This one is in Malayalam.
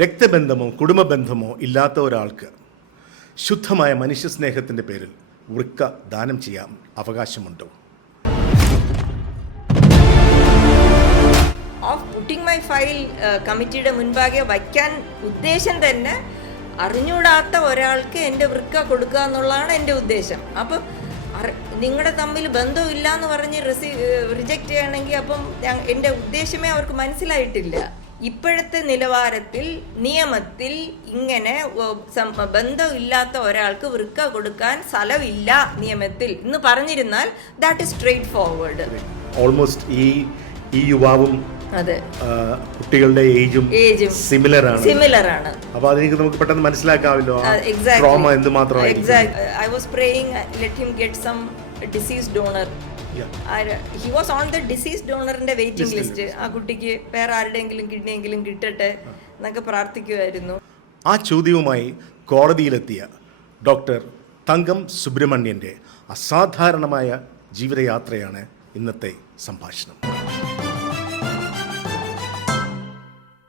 രക്തബന്ധമോ കുടുംബബന്ധമോ ഇല്ലാത്ത ഒരാൾക്ക് ശുദ്ധമായ മനുഷ്യസ്നേഹത്തിൻ്റെ പേരിൽ വൃക്ക ദാനം ചെയ്യാൻ അവകാശമുണ്ടോ? ഓഫ് പുട്ടിംഗ് മൈ ഫയൽ കമ്മിറ്റിയുടെ മുൻപാകെ വയ്ക്കാൻ ഉദ്ദേശം തന്നെ അറിഞ്ഞൂടാത്ത ഒരാൾക്ക് എൻ്റെ വൃക്ക കൊടുക്കുക എന്നുള്ളതാണ് എൻ്റെ ഉദ്ദേശം. അപ്പം നിങ്ങളുടെ തമ്മിൽ ബന്ധമില്ല എന്ന് പറഞ്ഞ് റിജക്റ്റ് ചെയ്യണമെങ്കിൽ അപ്പം എൻ്റെ ഉദ്ദേശമേ അവർക്ക് മനസ്സിലായിട്ടില്ല. ഇപ്പോഴത്തെ നിലവാരത്തിൽ നിയമത്തിൽ ഇങ്ങനെ ബന്ധമില്ലാത്ത ഒരാൾക്ക് വൃക്ക കൊടുക്കാൻ സ്ഥലമില്ല നിയമത്തിൽ എന്ന് പറഞ്ഞിരുന്നാൽ that is straightforward. Almost ഈ യുവാവും അതെ കുട്ടികളുടെ ഏജും സിമിലർ ആണ്. അപ്പൊ അതെനിക്ക് നമുക്ക് പെട്ടെന്ന് മനസ്സിലാക്കാമല്ലോ trauma എന്തുമാത്രമായിരിക്കും. I was praying let him get some deceased donor. He was on the deceased donor-ന്റെ വെയിറ്റിംഗ് ലിസ്റ്റ്. ആ കുട്ടിക്ക് വേറെ ആരുടെയെങ്കിലും കിഡ്നിയെങ്കിലും കിട്ടട്ടെ എന്നൊക്കെ പ്രാർത്ഥിക്കുമായിരുന്നു. ആ ചോദ്യവുമായി കോടതിയിലെത്തിയ ഡോക്ടർ തങ്കം സുബ്രഹ്മണ്യന്റെ അസാധാരണമായ ജീവിതയാത്രയാണ് ഇന്നത്തെ സംഭാഷണം.